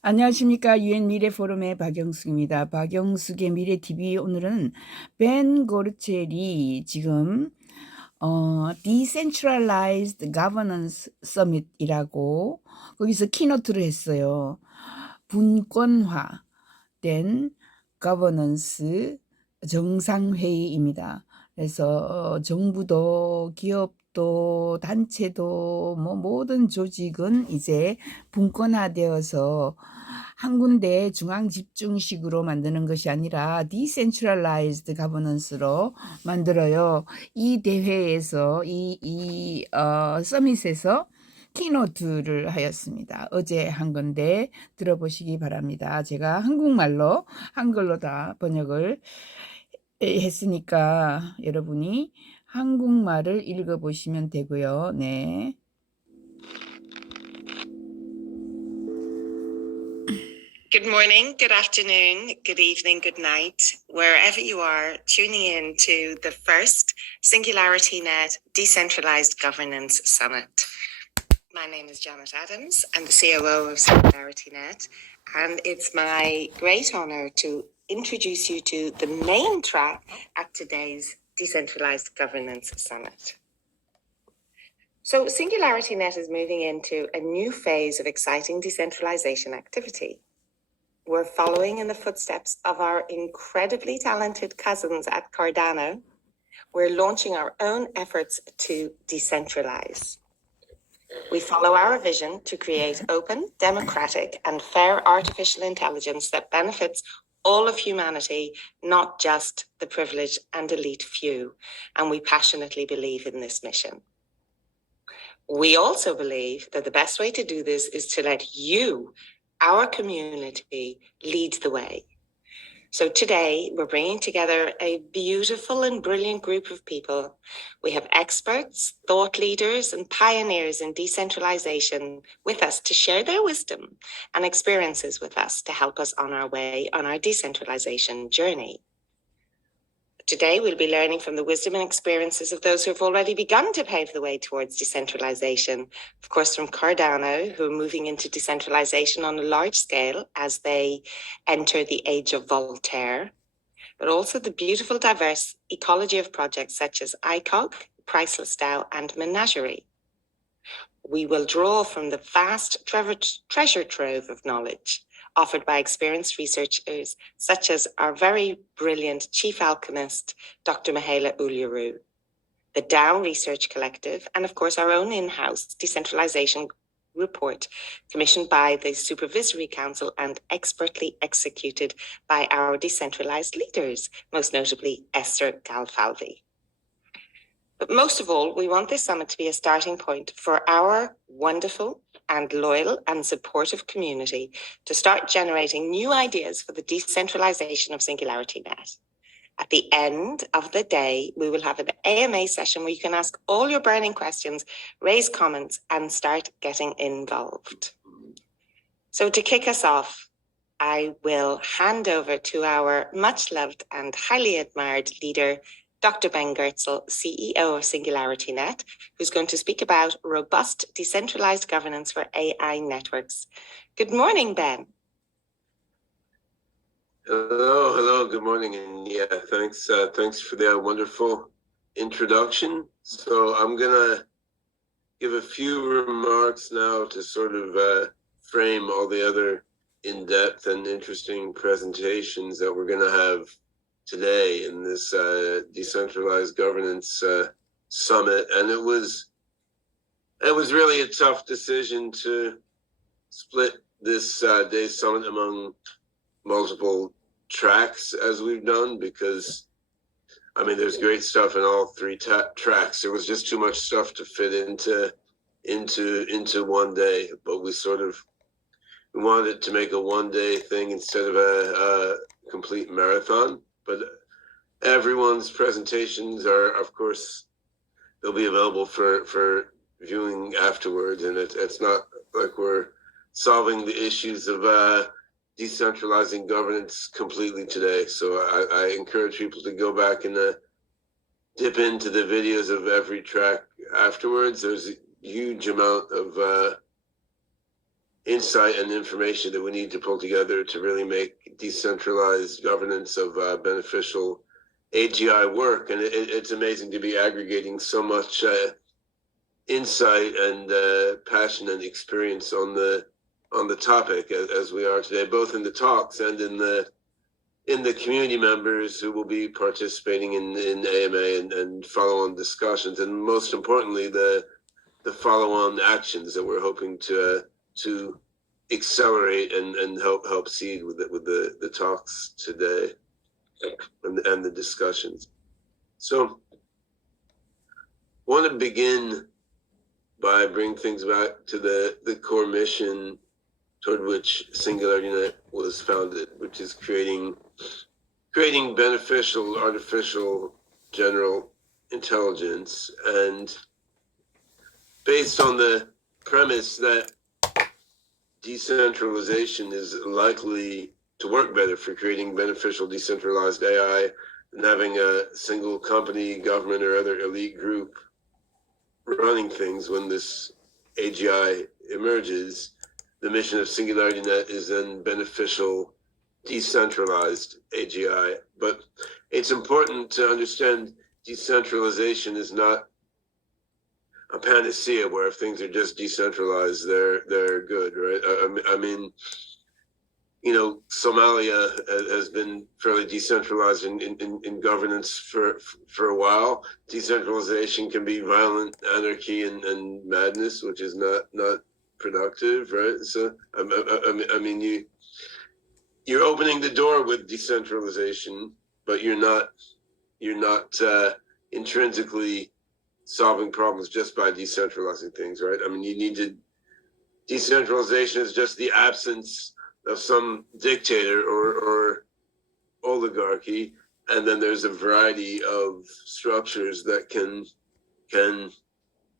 안녕하십니까. 유엔 미래 포럼의 박영숙입니다. 박영숙의 미래 TV 오늘은 벤 고르첼이 지금 Decentralized Governance Summit이라고 거기서 키노트를 했어요. 분권화된 거버넌스 정상회의입니다. 그래서 정부도 기업도 단체도 모든 조직은 이제 분권화되어서 한 군데 중앙집중식으로 만드는 것이 아니라 디센트럴라이즈드 가버넌스로 만들어요. 이 대회에서 서밋에서 키노트를 하였습니다. 어제 한 건데 들어보시기 바랍니다. 제가 한국말로 한글로 다 번역을 했으니까 여러분이 한국말을 읽어보시면 되고요. 네. Good morning, good afternoon, good evening, good night, wherever you are tuning in to the first SingularityNet Decentralized Governance Summit. My name is Janet Adams. I'm the COO of SingularityNet, and it's my great honor to introduce you to the main track at today's Decentralized Governance Summit. So SingularityNet is moving into a new phase of exciting decentralization activity. We're following in the footsteps of our incredibly talented cousins at Cardano. We're launching our own efforts to decentralize. We follow our vision to create open, democratic, and fair artificial intelligence that benefits all of humanity, not just the privileged and elite few. And we passionately believe in this mission. We also believe that the best way to do this is to let you, our community, lead the way. So today we're bringing together a beautiful and brilliant group of people. We have experts, thought leaders, and pioneers in decentralization with us to share their wisdom and experiences with us to help us on our way on our decentralization journey. Today, we'll be learning from the wisdom and experiences of those who have already begun to pave the way towards decentralization. Of course, from Cardano, who are moving into decentralization on a large scale as they enter the age of Voltaire, but also the beautiful, diverse ecology of projects such as ICOG, Priceless DAO, and Menagerie. We will draw from the vast treasure trove of knowledge offered by experienced researchers such as our very brilliant chief alchemist, Dr. Mihaela Ulyaru, the DAO Research Collective, and of course our own in-house decentralization report commissioned by the Supervisory Council and expertly executed by our decentralized leaders, most notably Esther Galfalvi. But most of all, we want this summit to be a starting point for our wonderful and loyal and supportive community to start generating new ideas for the decentralization of SingularityNet. At the end of the day, we will have an AMA session where you can ask all your burning questions, raise comments, and start getting involved. So to kick us off, I will hand over to our much loved and highly admired leader, Dr. Ben Goertzel, CEO of SingularityNet, who's going to speak about robust decentralized governance for AI networks. Good morning, Ben. Hello, good morning. And yeah, thanks for that wonderful introduction. So I'm gonna give a few remarks now to sort of frame all the other in-depth and interesting presentations that we're gonna have today in this decentralized governance summit. And it was really a tough decision to split this day's summit among multiple tracks as we've done, because I mean there's great stuff in all three tracks. There was just too much stuff to fit into one day, but we wanted to make a one-day thing instead of a complete marathon. But everyone's presentations are, of course, they'll be available for viewing afterwards, and it's not like we're solving the issues of decentralizing governance completely today. So I encourage people to go back and dip into the videos of every track afterwards. There's a huge amount of insight and information that we need to pull together to really make decentralized governance of beneficial AGI work. And it's amazing to be aggregating so much insight and passion and experience on the topic as we are today, both in the talks and in the community members who will be participating in AMA and follow-on discussions, and most importantly, the follow-on actions that we're hoping to accelerate and help seed with the talks today and the discussions. So I want to begin by bringing things back to the core mission toward which SingularityNet was founded, which is creating beneficial artificial general intelligence, and based on the premise that decentralization is likely to work better for creating beneficial decentralized AI than having a single company, government, or other elite group running things when this AGI emerges. The mission of SingularityNet is then beneficial decentralized AGI. But it's important to understand decentralization is not a panacea where if things are just decentralized, they're good, right? I mean, you know, Somalia has been fairly decentralized in governance for a while. Decentralization can be violent anarchy and madness, which is not productive, right? So I mean, you're opening the door with decentralization, but you're not intrinsically solving problems just by decentralizing things, right? I mean, decentralization is just the absence of some dictator or oligarchy, and then there's a variety of structures that can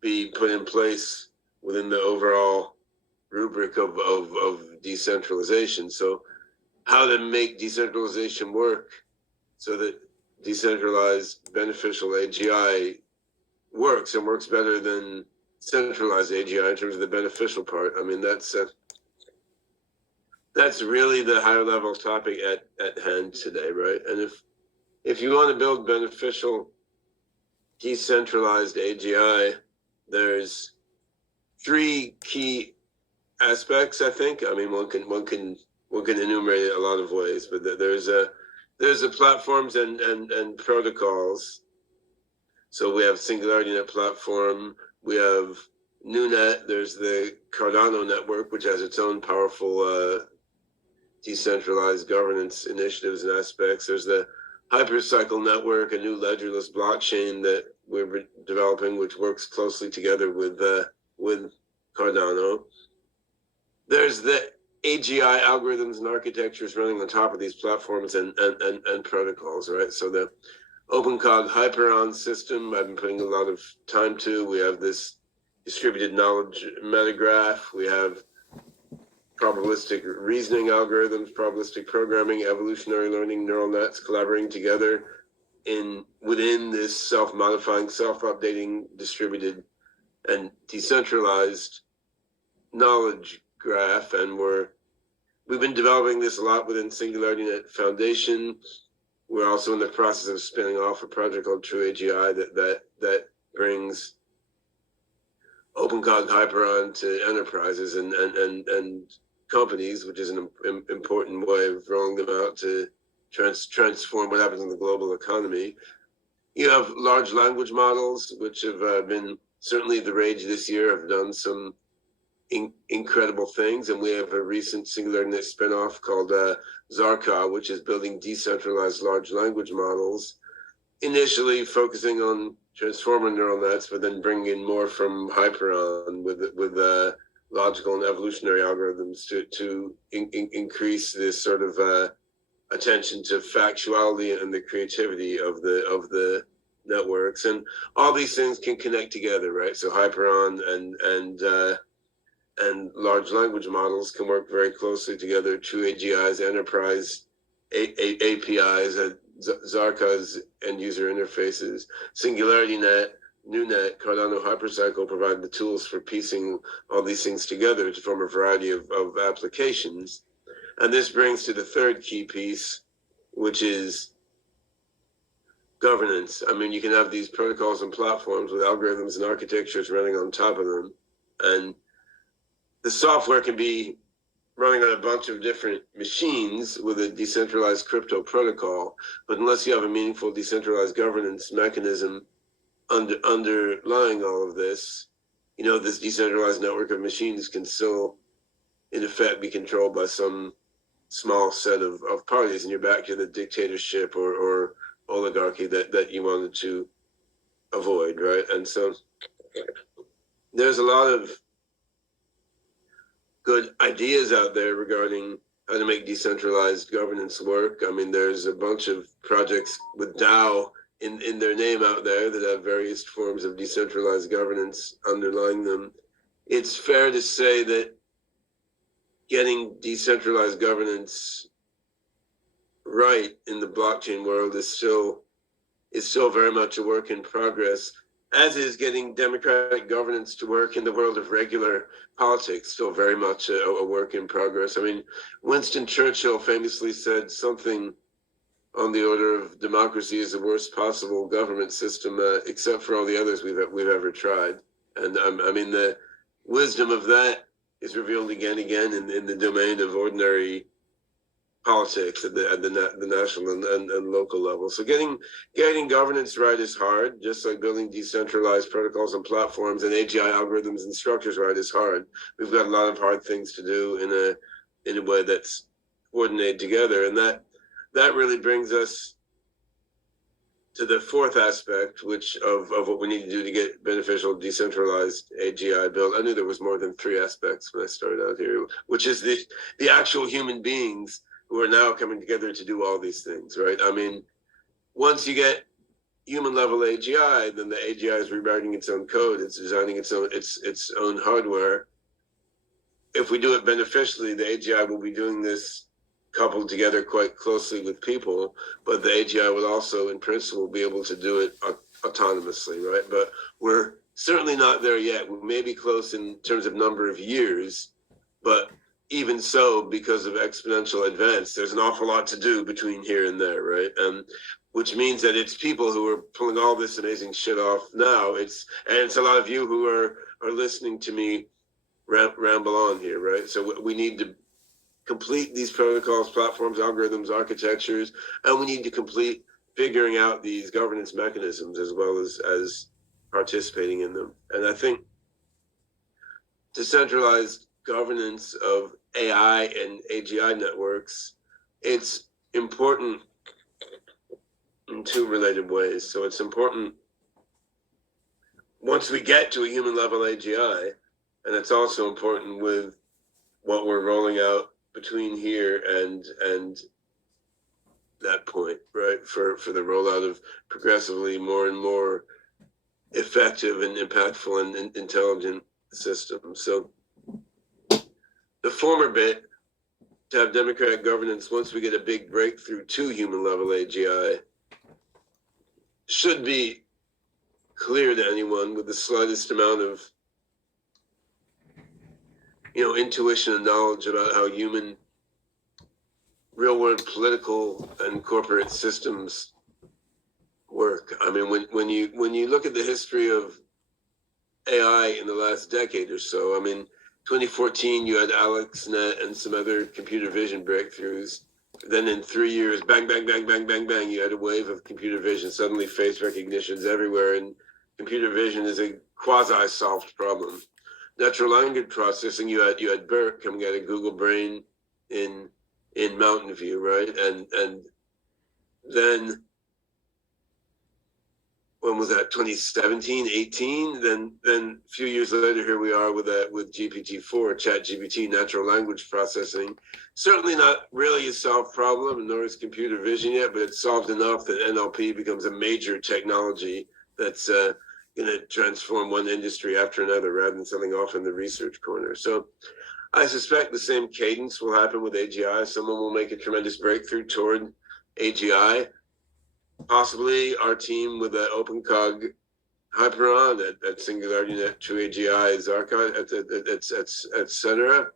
be put in place within the overall rubric of decentralization. So how to make decentralization work so that decentralized beneficial AGI works and works better than centralized AGI in terms of the beneficial part. I mean, that's really the higher level topic at hand today, right? And if you want to build beneficial decentralized AGI, there's three key aspects, I think. I mean, one can enumerate it a lot of ways, but there's the platforms and protocols. So we have SingularityNet platform, we have NewNet, there's the Cardano network, which has its own powerful decentralized governance initiatives and aspects. There's the Hypercycle network, a new ledgerless blockchain that we're developing, which works closely together with Cardano. There's the AGI algorithms and architectures running on top of these platforms and protocols, right? So the OpenCog Hyperon system, I've been putting a lot of time to. We have this distributed knowledge metagraph. We have probabilistic reasoning algorithms, probabilistic programming, evolutionary learning, neural nets collaborating together within this self-modifying, self-updating, distributed and decentralized knowledge graph. And we've been developing this a lot within SingularityNet Foundation. We're also in the process of spinning off a project called True AGI that brings OpenCog Hyperon to enterprises and companies, which is an important way of rolling them out to transform what happens in the global economy. You have large language models, which have been certainly the rage this year, have done some incredible things. And we have a recent SingularityNet spinoff called Zarka, which is building decentralized large language models, initially focusing on transformer neural nets, but then bringing in more from Hyperon with logical and evolutionary algorithms to increase this sort of attention to factuality and the creativity of the networks. And all these things can connect together, right? So Hyperon and large language models can work very closely together. True AGI's enterprise APIs, Zarka's end user interfaces, SingularityNet NewNet, Cardano Hypercycle provide the tools for piecing all these things together to form a variety of applications. And this brings to the third key piece, which is governance. I mean, you can have these protocols and platforms with algorithms and architectures running on top of them. And the software can be running on a bunch of different machines with a decentralized crypto protocol. But unless you have a meaningful decentralized governance mechanism underlying all of this, you know, this decentralized network of machines can still, in effect, be controlled by some small set of parties, and you're back to the dictatorship or oligarchy that you wanted to avoid, right? And so there's a lot of good ideas out there regarding how to make decentralized governance work. I mean, there's a bunch of projects with DAO in their name out there that have various forms of decentralized governance underlying them. It's fair to say that getting decentralized governance right in the blockchain world is still very much a work in progress, as is getting democratic governance to work in the world of regular politics, still very much a work in progress. I mean, Winston Churchill famously said something on the order of democracy is the worst possible government system, except for all the others we've ever tried. And I mean, the wisdom of that is revealed again in the domain of ordinary politics at the national and local level. So getting governance right is hard, just like building decentralized protocols and platforms and AGI algorithms and structures right is hard. We've got a lot of hard things to do in a way that's coordinated together, and that really brings us to the fourth aspect, which of what we need to do to get beneficial decentralized AGI built. I knew there was more than three aspects when I started out here, which is the actual human beings who are now coming together to do all these things, right? I mean, once you get human level AGI, then the AGI is rewriting its own code, it's designing its own hardware. If we do it beneficially, the AGI will be doing this coupled together quite closely with people, but the AGI will also, in principle, be able to do it autonomously, right? But we're certainly not there yet. We may be close in terms of number of years, but even so, because of exponential advance, there's an awful lot to do between here and there, right? Which means that it's people who are pulling all this amazing shit off now. It's a lot of you who are listening to me ramble on here, right? So we need to complete these protocols, platforms, algorithms, architectures, and we need to complete figuring out these governance mechanisms as well as participating in them. And I think decentralized governance of AI and AGI networks, it's important in two related ways. So it's important once we get to a human level AGI, and it's also important with what we're rolling out between here and that point, right? For the rollout of progressively more and more effective and impactful and intelligent systems. So the former bit, to have democratic governance once we get a big breakthrough to human level AGI, should be clear to anyone with the slightest amount of intuition and knowledge about how human real world political and corporate systems work. I mean, when you look at the history of AI in the last decade or so, I mean, 2014, you had AlexNet and some other computer vision breakthroughs. Then in 3 years, bang, bang, bang, bang, bang, bang, you had a wave of computer vision. Suddenly face recognition's everywhere, and computer vision is a quasi-solved problem. Natural language processing, you had BERT coming out of Google Brain in Mountain View, right? And then when was that? 2017, 18. Then a few years later, here we are with GPT-4, ChatGPT, natural language processing. Certainly not really a solved problem, nor is computer vision yet, but it's solved enough that NLP becomes a major technology that's going to transform one industry after another, rather than something off in the research corner. So I suspect the same cadence will happen with AGI. Someone will make a tremendous breakthrough toward AGI. Possibly our team with the OpenCog HyperOn at SingularityNet, to AGI's archive, etc.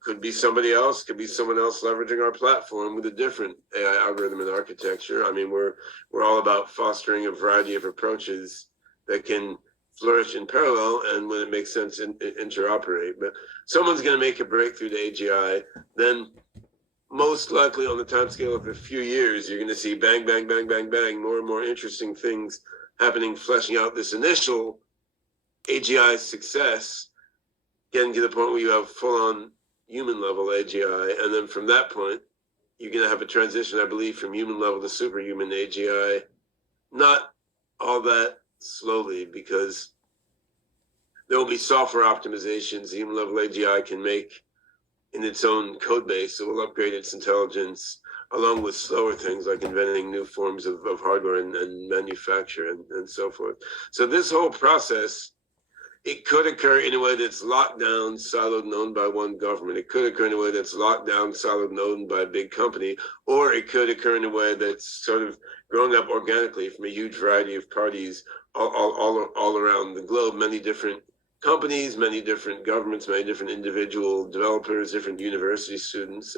Could be somebody else, could be someone else leveraging our platform with a different AI algorithm and architecture. I mean, we're all about fostering a variety of approaches that can flourish in parallel, and when it makes sense, interoperate. But someone's going to make a breakthrough to AGI, then most likely on the timescale of a few years, you're going to see bang, bang, bang, bang, bang, more and more interesting things happening, fleshing out this initial AGI success, getting to the point where you have full-on human-level AGI, and then from that point, you're going to have a transition, I believe, from human-level to superhuman AGI, not all that slowly, because there will be software optimizations the human-level AGI can make in its own code base. It will upgrade its intelligence, along with slower things like inventing new forms of hardware and manufacture and so forth. So this whole process, it could occur in a way that's locked down, siloed, and owned by one government. It could occur in a way that's locked down, siloed, and owned by a big company, or it could occur in a way that's sort of growing up organically from a huge variety of parties all around the globe, many different companies, many different governments, many different individual developers, different university students.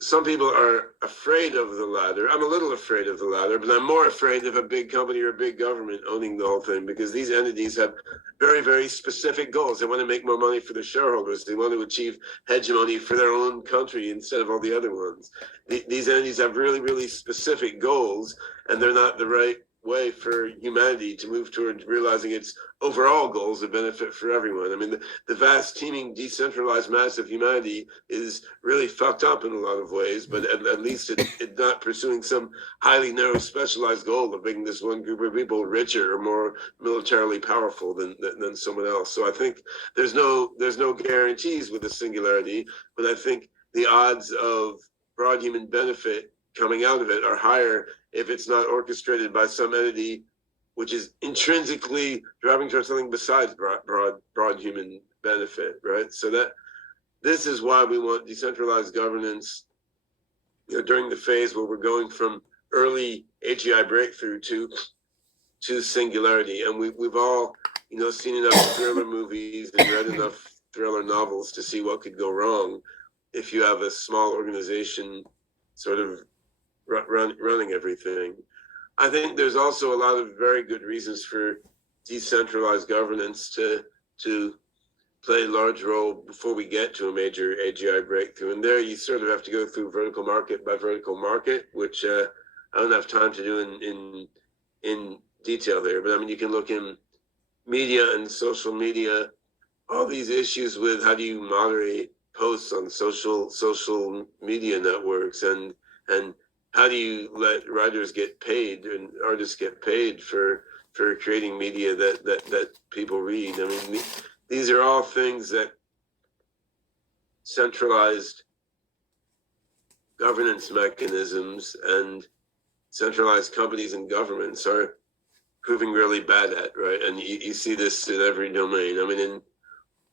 Some people are afraid of the latter. I'm a little afraid of the latter, but I'm more afraid of a big company or a big government owning the whole thing, because these entities have very, very specific goals. They want to make more money for their shareholders. They want to achieve hegemony for their own country instead of all the other ones. These entities have really, really specific goals, and they're not the right way for humanity to move towards realizing its overall goals of benefit for everyone. I mean, the vast, teeming, decentralized mass of humanity is really fucked up in a lot of ways, but at least it's not pursuing some highly narrow, specialized goal of making this one group of people richer or more militarily powerful than someone else. So I think there's no guarantees with the singularity, but I think the odds of broad human benefit coming out of it are higher if it's not orchestrated by some entity which is intrinsically driving towards something besides broad human benefit, right? So that this is why we want decentralized governance, during the phase where we're going from early AGI breakthrough to singularity. And we've all, seen enough thriller movies and read enough thriller novels to see what could go wrong if you have a small organization sort of running everything. I think there's also a lot of very good reasons for decentralized governance to play a large role before we get to a major AGI breakthrough. And there you sort of have to go through vertical market by vertical market, which I don't have time to do in detail there. But I mean, you can look in media and social media, all these issues with how do you moderate posts on social media networks, and how do you let writers get paid and artists get paid for creating media that people read? I mean, these are all things that centralized governance mechanisms and centralized companies and governments are proving really bad at, right? And you see this in every domain. I mean, in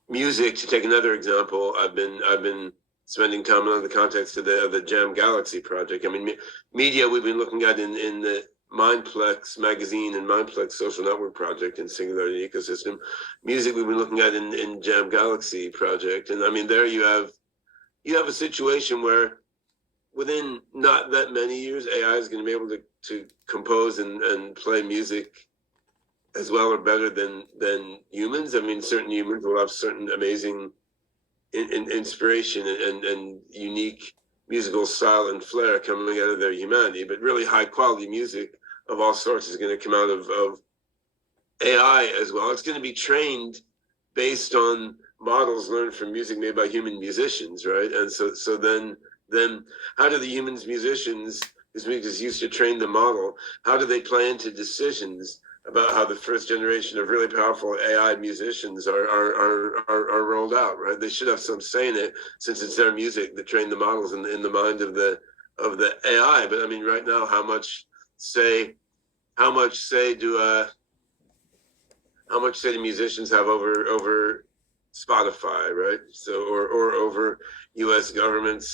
music, to take another example, I've been spending time on the context of the Jam Galaxy project. I mean, media we've been looking at in the Mindplex magazine and Mindplex social network project in Singularity Ecosystem. Music we've been looking at in Jam Galaxy project. And I mean, there you have a situation where within not that many years, AI is going to be able to compose and play music as well or better than humans. I mean, certain humans will have certain amazing inspiration and unique musical style and flair coming out of their humanity, but really high quality music of all sorts is going to come out of AI as well. It's going to be trained based on models learned from music made by human musicians, right? And so then how do the humans musicians whose music is used to train the model, how do they play into decisions about how the first generation of really powerful AI musicians are rolled out, right? They should have some say in it, since it's their music that trained the models in the mind of the AI. But I mean, right now, how much say do musicians have over Spotify, right? So or over U.S. government's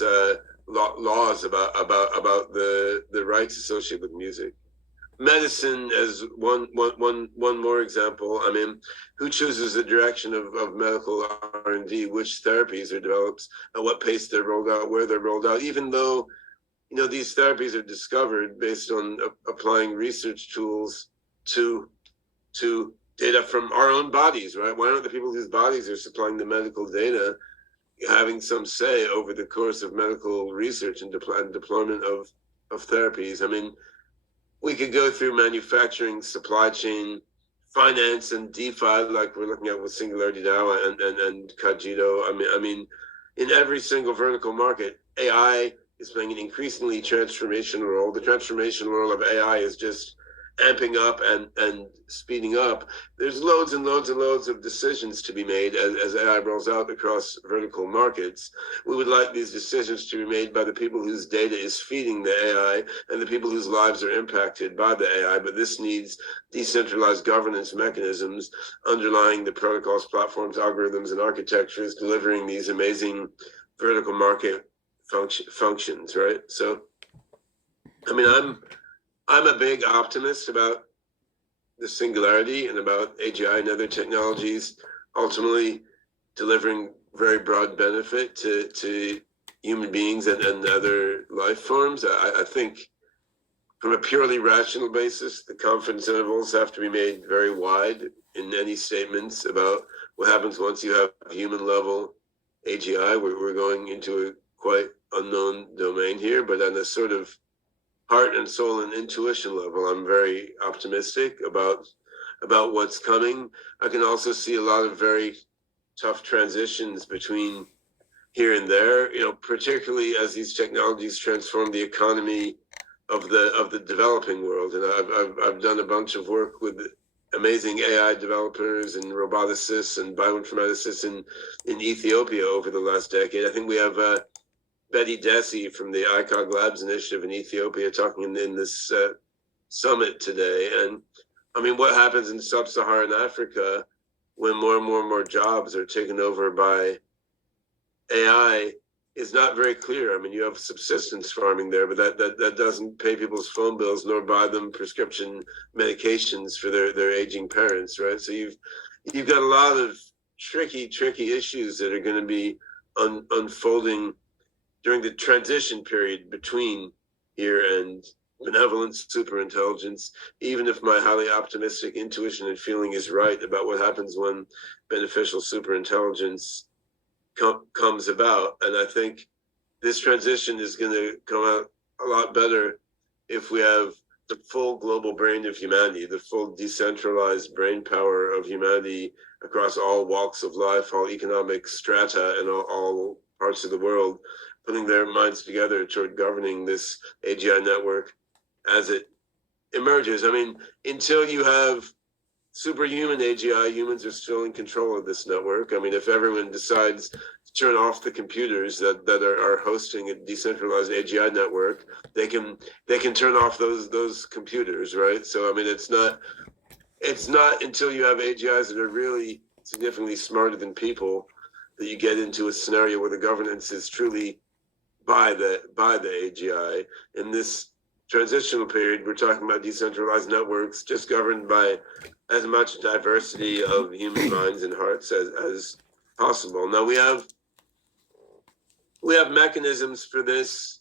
laws about the rights associated with music. medicine as one more example. I mean, who chooses the direction of medical R&D, which therapies are developed, at what pace they're rolled out, where they're rolled out, even though, you know, these therapies are discovered based on applying research tools to data from our own bodies, right? Why aren't the people whose bodies are supplying the medical data having some say over the course of medical research and deployment of therapies? I mean, we could go through manufacturing, supply chain, finance, and DeFi, like we're looking at with Singularity now and Cogito. I mean, in every single vertical market, AI is playing an increasingly transformational role. The transformational role of AI is just amping up and speeding up. There's loads and loads and loads of decisions to be made as AI rolls out across vertical markets. We would like these decisions to be made by the people whose data is feeding the AI and the people whose lives are impacted by the AI, but this needs decentralized governance mechanisms underlying the protocols, platforms, algorithms, and architectures delivering these amazing vertical market functions, right? So, I mean, I'm a big optimist about the singularity and about AGI and other technologies ultimately delivering very broad benefit to human beings and other life forms. I think from a purely rational basis, the confidence intervals have to be made very wide in any statements about what happens once you have human level AGI. We're going into a quite unknown domain here, but on a sort of heart and soul and intuition level, I'm very optimistic about what's coming. I can also see a lot of very tough transitions between here and there, you know, particularly as these technologies transform the economy of the developing world. And I've done a bunch of work with amazing AI developers and roboticists and bioinformaticists in Ethiopia over the last decade. I think we have Betty Desi from the ICOG Labs Initiative in Ethiopia talking in this summit today. And I mean, what happens in sub-Saharan Africa when more and more jobs are taken over by AI is not very clear. I mean, you have subsistence farming there, but that doesn't pay people's phone bills nor buy them prescription medications for their aging parents, right? So you've got a lot of tricky issues that are going to be unfolding during the transition period between here and benevolent superintelligence, even if my highly optimistic intuition and feeling is right about what happens when beneficial superintelligence comes about. And I think this transition is going to come out a lot better if we have the full global brain of humanity, the full decentralized brain power of humanity across all walks of life, all economic strata, and all parts of the world, putting their minds together toward governing this AGI network as it emerges. I mean, until you have superhuman AGI, humans are still in control of this network. I mean, if everyone decides to turn off the computers that are hosting a decentralized AGI network, they can turn off those computers, right? So I mean, it's not until you have AGIs that are really significantly smarter than people that you get into a scenario where the governance is truly by the AGI. In this transitional period, we're talking about decentralized networks just governed by as much diversity of human minds and hearts as possible. Now we have mechanisms for this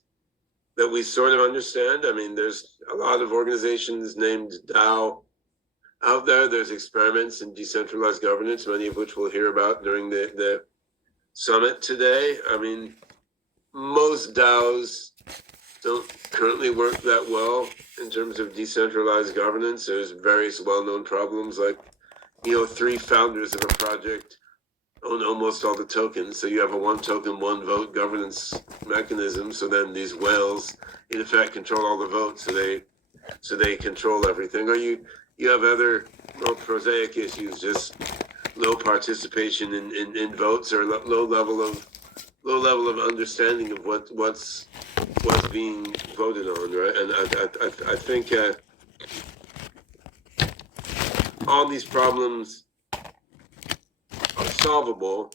that we sort of understand. I mean, there's a lot of organizations named DAO out there. There's experiments in decentralized governance, many of which we'll hear about during the summit today. I mean, most DAOs don't currently work that well in terms of decentralized governance. There's various well-known problems, like, you know, 3 founders of a project own almost all the tokens. So you have a 1 token, 1 vote governance mechanism. So then these whales, in effect, control all the votes. So they control everything. Or you have other more prosaic issues, just low participation in votes, or low level of understanding of what's being voted on, right? And I think all these problems are solvable,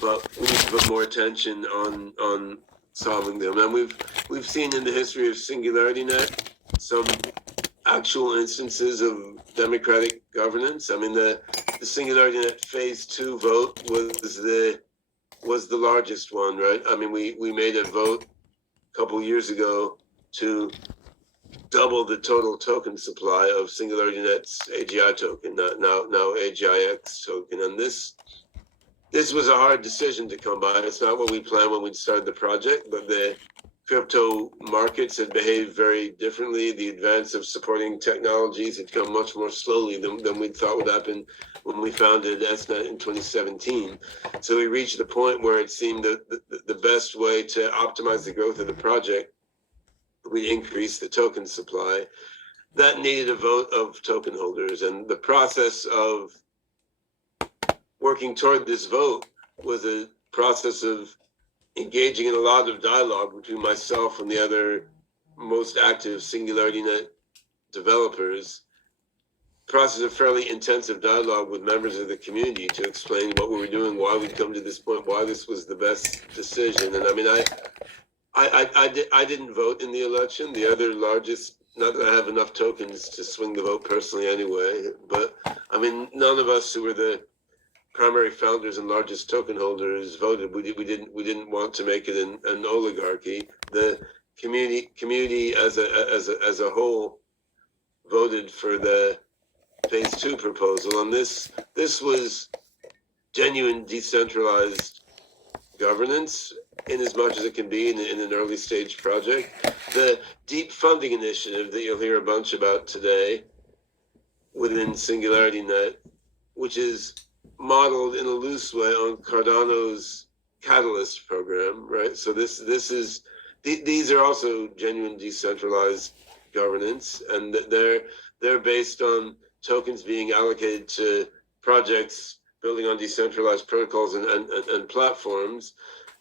but we need to put more attention on solving them. And we've seen in the history of SingularityNet some actual instances of democratic governance. I mean, the Singularity Net Phase 2 vote was the largest one, right? I mean, we made a vote a couple years ago to double the total token supply of Singularity Net's AGI token, now AGIX token. And this was a hard decision to come by. It's not what we planned when we started the project, but the crypto markets had behaved very differently. The advance of supporting technologies had come much more slowly than we thought would happen when we founded SNet in 2017. So we reached the point where it seemed that the best way to optimize the growth of the project, we increase the token supply. That needed a vote of token holders, and the process of working toward this vote was a process of engaging in a lot of dialogue between myself and the other most active Singularity Net developers. Process of fairly intensive dialogue with members of the community to explain what we were doing, why we'd come to this point, why this was the best decision. And I mean, I didn't vote in the election. The other largest, not that I have enough tokens to swing the vote personally anyway, but I mean, none of us who were the primary founders and largest token holders voted. We didn't want to make it an oligarchy. The community as a whole voted for the Phase 2 proposal, and this was genuine decentralized governance in as much as it can be in an early stage project. The deep funding initiative that you'll hear a bunch about today within Singularity Net, which is modeled in a loose way on Cardano's Catalyst program, right? So these are also genuine decentralized governance, and they're based on tokens being allocated to projects building on decentralized protocols and platforms,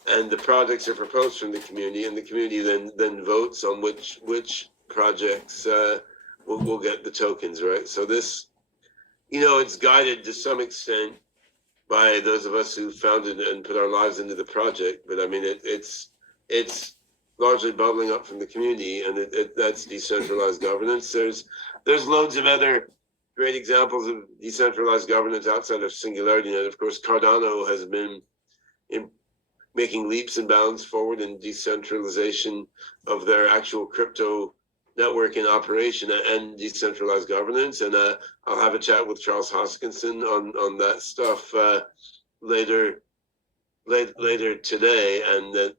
and the projects are proposed from the community, and the community then votes on which projects will get the tokens, right? So this, it's guided to some extent by those of us who founded and put our lives into the project, but I mean it's largely bubbling up from the community, and that's decentralized governance. There's loads of other great examples of decentralized governance outside of Singularity Net. Of course, Cardano has been making leaps and bounds forward in decentralization of their actual crypto network in operation and decentralized governance. And I'll have a chat with Charles Hoskinson on that stuff later today. And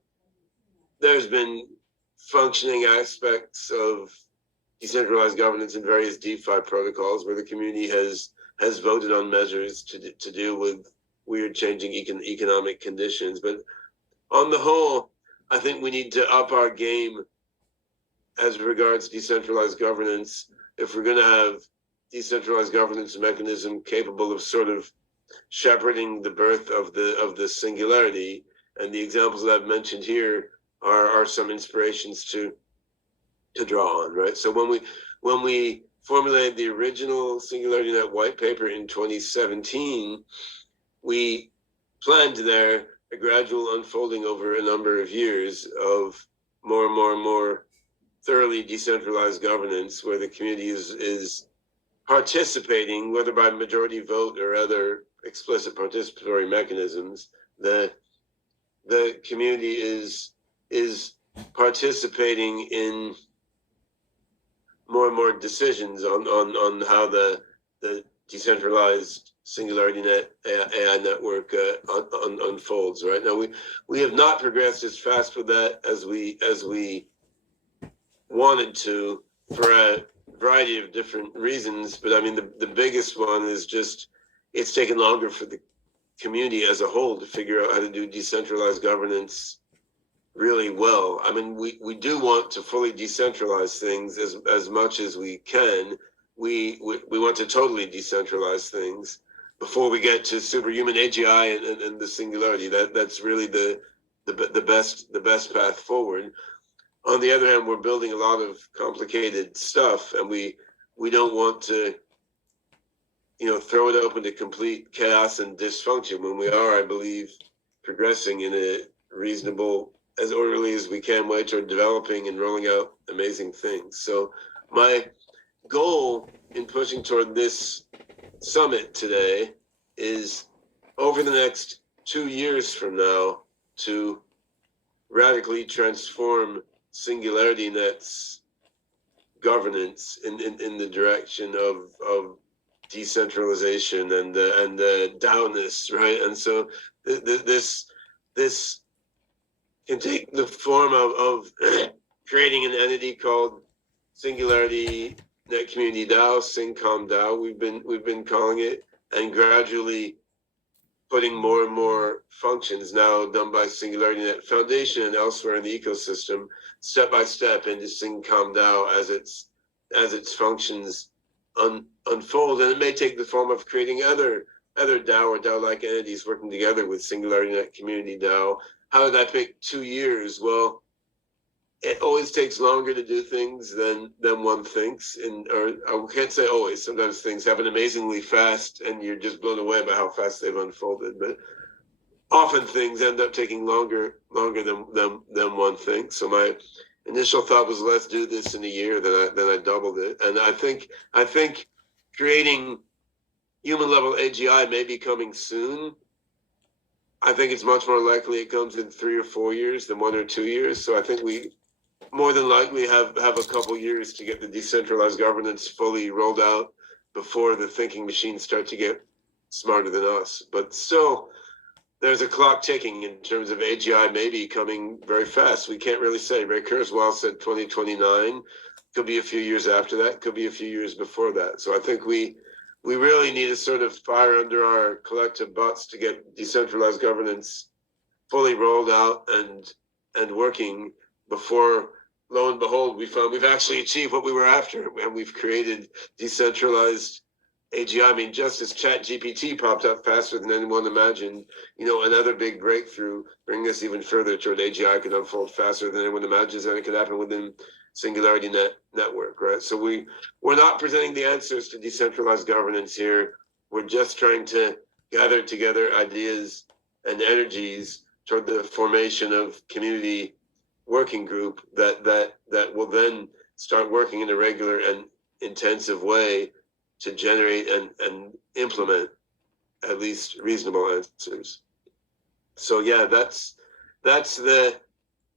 there's been functioning aspects of decentralized governance in various DeFi protocols where the community has voted on measures to deal with weird changing economic conditions. But on the whole, I think we need to up our game as regards decentralized governance if we're going to have decentralized governance mechanism capable of sort of shepherding the birth of the singularity. And the examples that I've mentioned here are some inspirations to draw on, right? So when we formulated the original Singularity Net white paper in 2017, we planned there a gradual unfolding over a number of years of more and more thoroughly decentralized governance, where the community is participating, whether by majority vote or other explicit participatory mechanisms. The community is participating in more and more decisions on how the decentralized Singularity Net AI network unfolds. Right now, we have not progressed as fast with that as we wanted to for a variety of different reasons. But I mean, the biggest one is just it's taken longer for the community as a whole to figure out how to do decentralized governance really well. I mean, we do want to fully decentralize things as much as we can. We want to totally decentralize things before we get to superhuman AGI and the singularity. That's really the best path forward. On the other hand, we're building a lot of complicated stuff, and we don't want to throw it open to complete chaos and dysfunction when we are, I believe, progressing in a reasonable, as orderly as we can way toward developing and rolling out amazing things. So my goal in pushing toward this summit today is over the next 2 years from now to radically transform SingularityNet's governance in the direction of decentralization and DAO-ness, right? And so this can take the form of creating an entity called Singularity Net Community DAO, SingCom DAO, we've been calling it, and gradually putting more and more functions now done by SingularityNet Foundation and elsewhere in the ecosystem, step by step into SingCom DAO as its functions unfold. And it may take the form of creating other DAO or DAO-like entities working together with SingularityNet Community DAO. How did I pick 2 years? Well, it always takes longer to do things than one thinks, or I can't say always. Sometimes things happen amazingly fast, and you're just blown away by how fast they've unfolded. But often things end up taking longer than one thinks. So my initial thought was, let's do this in a year. Then I doubled it, and I think creating human level AGI may be coming soon. I think it's much more likely it comes in 3 or 4 years than 1 or 2 years. So I think we more than likely have a couple years to get the decentralized governance fully rolled out before the thinking machines start to get smarter than us. But still, there's a clock ticking in terms of AGI maybe coming very fast. We can't really say. Ray Kurzweil said 2029. Could be a few years after that. Could be a few years before that. So I think we really need a sort of fire under our collective butts to get decentralized governance fully rolled out and working before, lo and behold, we found we've actually achieved what we were after, and we've created decentralized AGI. I mean, just as ChatGPT popped up faster than anyone imagined, another big breakthrough, bringing us even further toward AGI could unfold faster than anyone imagines, and it could happen within Singularity Network, right? So we're not presenting the answers to decentralized governance here. We're just trying to gather together ideas and energies toward the formation of community working group that will then start working in a regular and intensive way to generate and implement at least reasonable answers. So yeah, that's the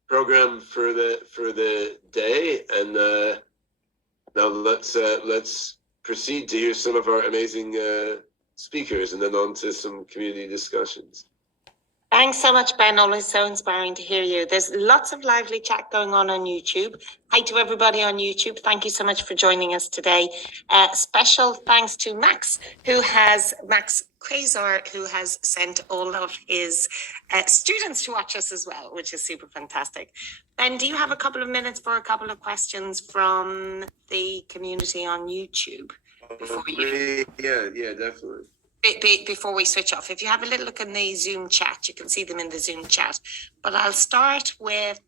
program for the day, and now let's proceed to hear some of our amazing speakers, and then on to some community discussions. Thanks so much, Ben. Always so inspiring to hear you. There's lots of lively chat going on YouTube. Hi to everybody on YouTube. Thank you so much for joining us today. Special thanks to Max Quasar, who has sent all of his students to watch us as well, which is super fantastic. Ben, do you have a couple of minutes for a couple of questions from the community on YouTube? Yeah, definitely. Before we switch off, if you have a little look in the Zoom chat, you can see them in the Zoom chat. But I'll start with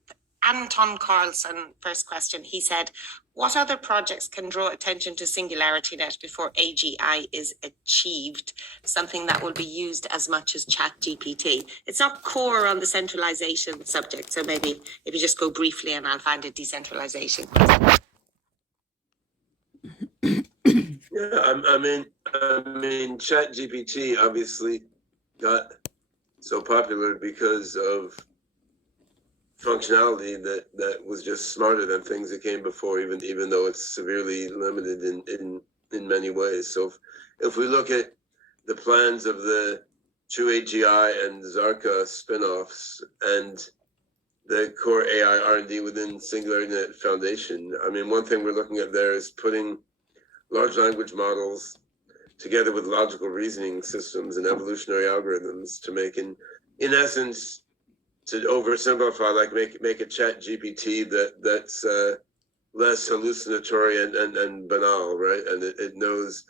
Anton Carlson. First question. He said, what other projects can draw attention to SingularityNet before AGI is achieved? Something that will be used as much as ChatGPT. It's not core on the centralization subject. So maybe if you just go briefly and I'll find a decentralization. Yeah, I mean, ChatGPT obviously got so popular because of functionality that was just smarter than things that came before, even though it's severely limited in many ways. So if we look at the plans of the True AGI and Zarka spinoffs and the core AI R&D within SingularityNet Foundation, I mean, one thing we're looking at there is putting large language models together with logical reasoning systems and evolutionary algorithms to make, in essence, to oversimplify, like make a ChatGPT that's less hallucinatory and banal, right? And it knows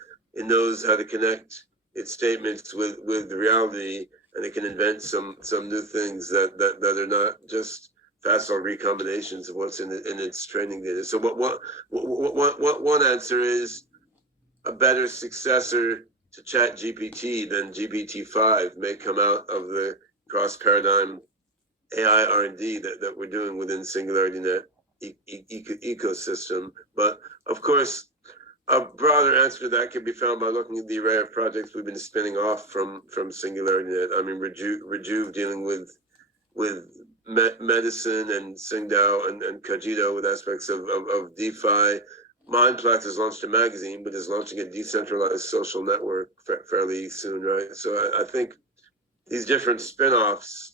how to connect its statements with reality, and it can invent some new things that are not just facile recombinations of what's in its training data. So what one answer is a better successor to ChatGPT than GPT-5 may come out of the cross-paradigm AI R&D that we're doing within SingularityNet ecosystem. But of course, A broader answer to that can be found by looking at the array of projects we've been spinning off from SingularityNet. I mean, Rejuve dealing with medicine, and Tsingtao and Cogito with aspects of DeFi. Mindplex has launched a magazine, but is launching a decentralized social network fairly soon, right? So I think these different spin-offs,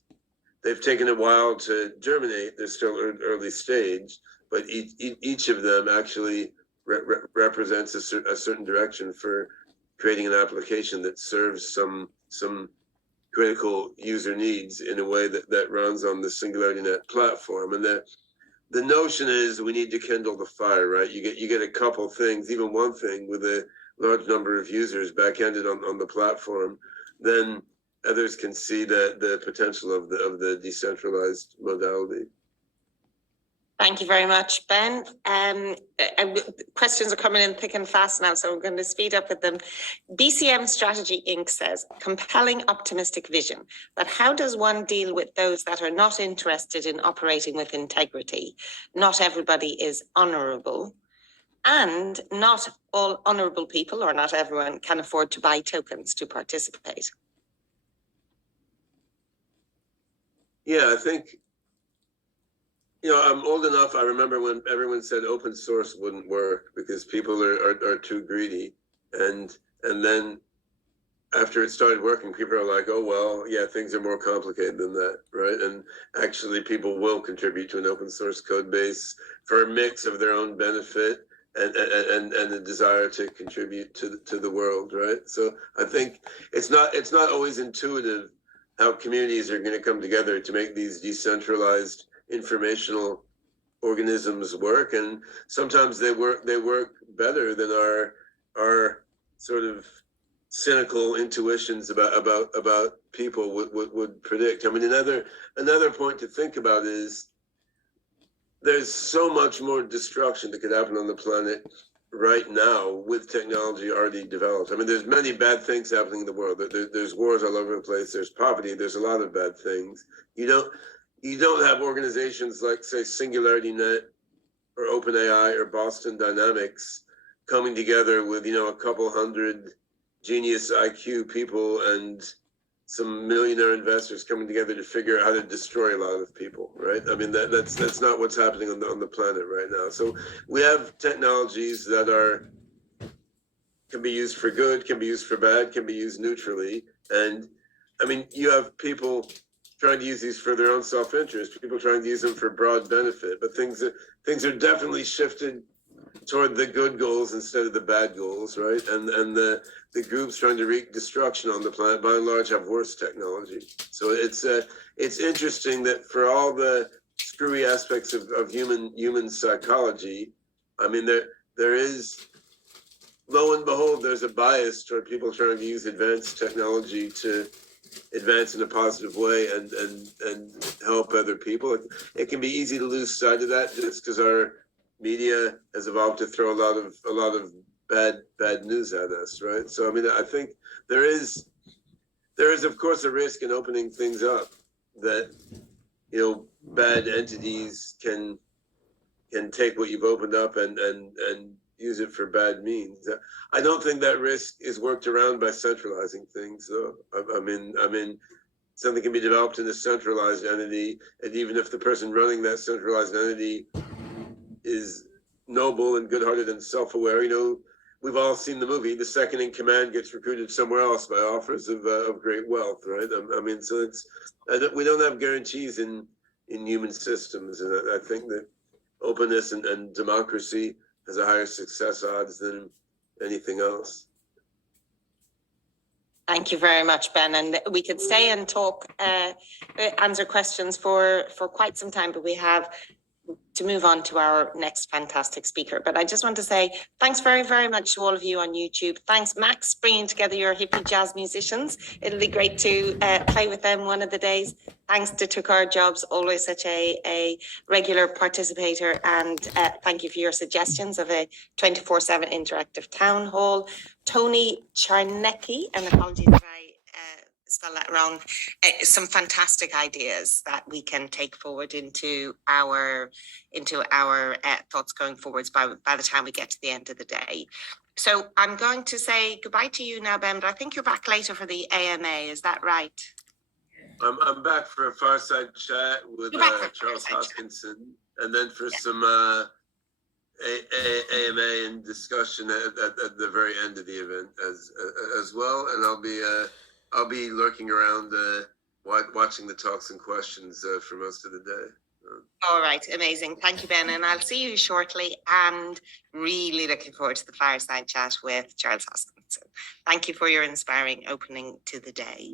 they've taken a while to germinate. They're still early stage, but each of them actually represents a certain direction for creating an application that serves some critical user needs in a way that runs on the SingularityNet platform. And the notion is we need to kindle the fire, right? You get a couple things, even one thing with a large number of users back-ended on the platform, then others can see the potential of the decentralized modality. Thank you very much, Ben. Questions are coming in thick and fast now, so I'm going to speed up with them. BCM Strategy Inc. says, compelling optimistic vision, but how does one deal with those that are not interested in operating with integrity? Not everybody is honorable, and not all honorable people, or not everyone, can afford to buy tokens to participate. Yeah, I think, you know, I'm old enough. I remember when everyone said open source wouldn't work because people are too greedy, and then after it started working, people are like, oh well, yeah, things are more complicated than that, right? And actually, people will contribute to an open source code base for a mix of their own benefit and the desire to contribute to the world, right? So I think it's not always intuitive how communities are going to come together to make these decentralized informational organisms work, and sometimes they work better than our sort of cynical intuitions about people would predict. I mean, another point to think about is there's so much more destruction that could happen on the planet right now with technology already developed. I mean, there's many bad things happening in the world. There's wars all over the place. There's poverty. There's a lot of bad things. You don't have organizations like, say, SingularityNet or OpenAI or Boston Dynamics coming together with, you know, a couple hundred genius IQ people and some millionaire investors coming together to figure out how to destroy a lot of people, right? I mean, that's not what's happening on the planet right now. So we have technologies that can be used for good, can be used for bad, can be used neutrally. And I mean, you have people trying to use these for their own self-interest, people trying to use them for broad benefit, but things are definitely shifted toward the good goals instead of the bad goals, right? And the groups trying to wreak destruction on the planet, by and large, have worse technology. So it's interesting that for all the screwy aspects of human psychology, I mean, there is, lo and behold, there's a bias toward people trying to use advanced technology to advance in a positive way and help other people. It can be easy to lose sight of that just because our media has evolved to throw a lot of bad news at us, right? So I mean, I think there is of course a risk in opening things up that, you know, bad entities can take what you've opened up and use it for bad means. I don't think that risk is worked around by centralizing things, though. I mean, something can be developed in a centralized entity, and even if the person running that centralized entity is noble and good-hearted and self-aware, you know, we've all seen the movie, the second in command gets recruited somewhere else by offers of great wealth, right? I mean, so we don't have guarantees in human systems, and I think that openness and democracy has a higher success odds than anything else. Thank you very much, Ben. And we could stay and talk, answer questions for quite some time, but we have to move on to our next fantastic speaker. But I just want to say thanks very, very much to all of you on YouTube. Thanks, Max, bringing together your hippie jazz musicians. It'll be great to play with them one of the days. Thanks to Tukar Jobs, always such a regular participator. And thank you for your suggestions of a 24/7 interactive town hall. Tony Charnecki, and apologies if I spell that wrong. Some fantastic ideas that we can take forward into our thoughts going forwards by the time we get to the end of the day. So I'm going to say goodbye to you now, Ben, but I think you're back later for the AMA. Is that right? I'm back for a fireside chat with Charles Hoskinson, and then for some AMA and discussion at the very end of the event as well. And I'll be lurking around watching the talks and questions for most of the day. All right, amazing. Thank you, Ben. And I'll see you shortly, and really looking forward to the fireside chat with Charles Hoskinson. Thank you for your inspiring opening to the day.